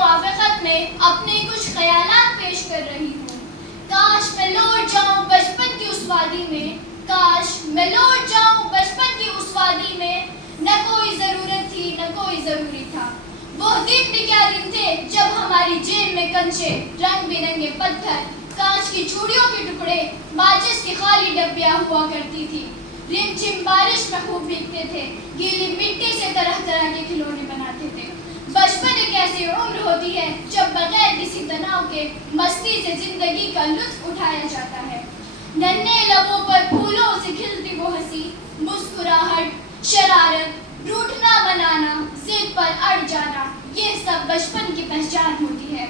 موافقت میں اپنے کچھ خیالات پیش کر رہی ہوں۔ کاش میں لوٹ جاؤں بچپن کی اس وادی میں، کاش میں لوٹ جاؤں بچپن کی اس وادی میں، نہ کوئی ضرورت تھی نہ کوئی ضروری تھا۔ وہ دن بھی کیا دن تھے جب ہماری جیب میں کنچے، رنگ برنگے پتھر، کانچ کی چوڑیوں کے ٹکڑے، ماچس کی خالی ڈبیاں ہوا کرتی تھی۔ رم جھم بارش میں خوب بھیگتے تھے، گیلی مٹی سے طرح طرح کے کھلونے بناتے تھے۔ بچپن ایک ایسی عمر ہوتی ہے جب بغیر کسی تناؤ کے مستی سے زندگی کا لطف اٹھایا جاتا ہے۔ ننھے لبوں پر پھولوں سے کھلتی وہ ہنسی، مسکراہٹ، شرارت، روٹھنا منانا، ضد پر اڑ جانا، یہ سب بچپن کی پہچان ہوتی ہے۔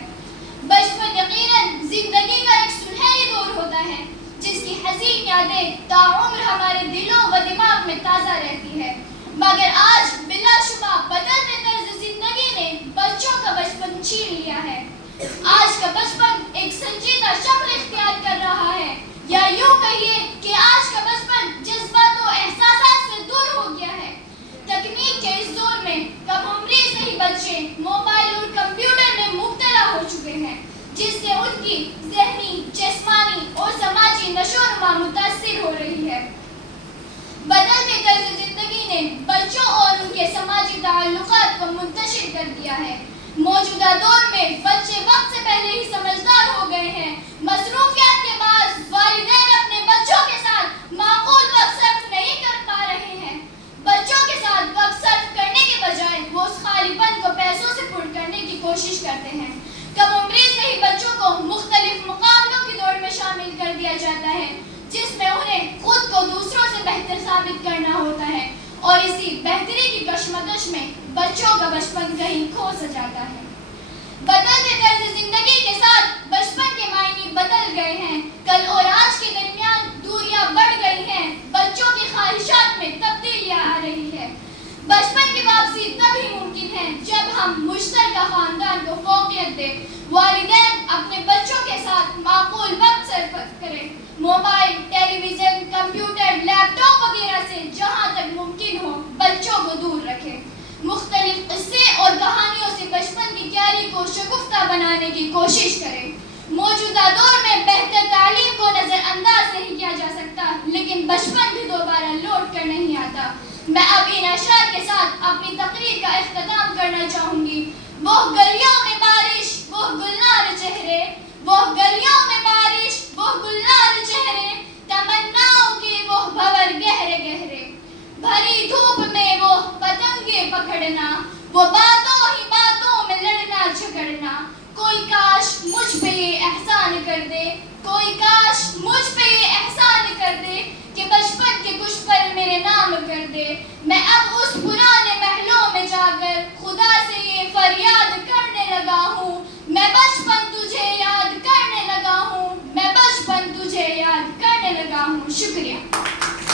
بچپن یقیناً زندگی کا ایک سنہری دور ہوتا ہے جس کی حسین یادیں تاعمر ہمارے دلوں و دماغ میں تازہ رہتی ہے، مگر آج بلا شبہ بدلتے طرز زندگی نے بچوں کا بچپن چھین لیا ہے۔ آج کا بچپن ایک سنجیدہ شکل اختیار کر رہا ہے، یا یوں کہیے کہ آج کا بچپن جذبات و احساسات سے دور ہو گیا ہے۔ تکنیک کے اس دور میں کم عمری سے ہی بچے موبائل اور کمپیوٹر میں مبتلا ہو چکے ہیں، جس سے ان کی ذہنی، جسمانی اور سماجی نشو و نما متاثر ہو رہی ہے۔ بدلتے طرز زندگی نے بچوں اور ان کے سماجی تعلقات کو منتشر کر دیا ہے۔ موجودہ دور میں بچے وقت سے پہلے ہی سمجھدار ہو گئے ہیں۔ مصروفیات کے باعث والدین اپنے بچوں کے ساتھ معقول وقت صرف نہیں کر پا رہے ہیں۔ بچوں کے ساتھ وقت صرف کرنے کے بجائے وہ اس خالی پن کو پیسوں سے پر کرنے کی کوشش کرتے ہیں۔ کم عمری سے ہی بچوں کو مختلف مقابلوں کی دوڑ میں شامل کر دیا جاتا ہے، جس میں انہیں خود کو دوسروں سے بہتر ثابت کرنا ہوتا ہے، اور اسی بہتری کی کشمکش میں بچوں کا بچپن کہیں کھو سا جاتا ہے۔ بدلتے طرز زندگی کے ساتھ بچپن کے معنی بدل گئے ہیں۔ کل اور آج کے درمیان دوریاں بڑھ گئی ہیں، بچوں کی خواہشات میں تبدیلیاں آ رہی ہے۔ بچپن کی واپسی تبھی ممکن ہے جب ہم مشترکہ خاندان کو فوقیت دیں، والدین اپنے بچوں کے ساتھ معقول وقت صرف کریں، موبائل، ٹیلی ویژن، کمپیوٹر، لیپ ٹاپ وغیرہ سے جہاں تک ممکن ہو بچوں کو دور رکھیں۔ مختلف قصے اور کہانیوں سے بچپن کی کیاری کو شگفتہ بنانے کی کوشش کریں۔ موجودہ دور میں بہتر تعلیم کو نظر انداز نہیں کیا جا سکتا، لیکن بچپن بھی دوبارہ لوٹ کر نہیں آتا۔ میں اب ان اشعار کے ساتھ اپنی تقریر کا اختتام کرنا چاہوں گی۔ وہ گلیوں میں بارش، وہ گلنار چہرے، وہ گلیوں میں بارش، وہ گلنار چہرے، تمناؤں کے وہ بھور گہرے گہرے، بھری دھوپ میں وہ پتنگیں پکڑنا، وہ باتوں ہی باتوں میں لڑنا جھگڑنا۔ کوئی کاش مجھ پہ یہ احسان کر دے، کوئی کاش مجھ پہ یہ احسان کر دے کہ بچپن کے کچھ پل میرے نام کر دے۔ میں اب اس پرانے محلوں میں جا کر خدا سے یہ فریاد کرنے لگا ہوں، میں بچپن تجھے یاد کرنے لگا ہوں، میں بچپن تجھے یاد کرنے لگا ہوں۔ شکریہ۔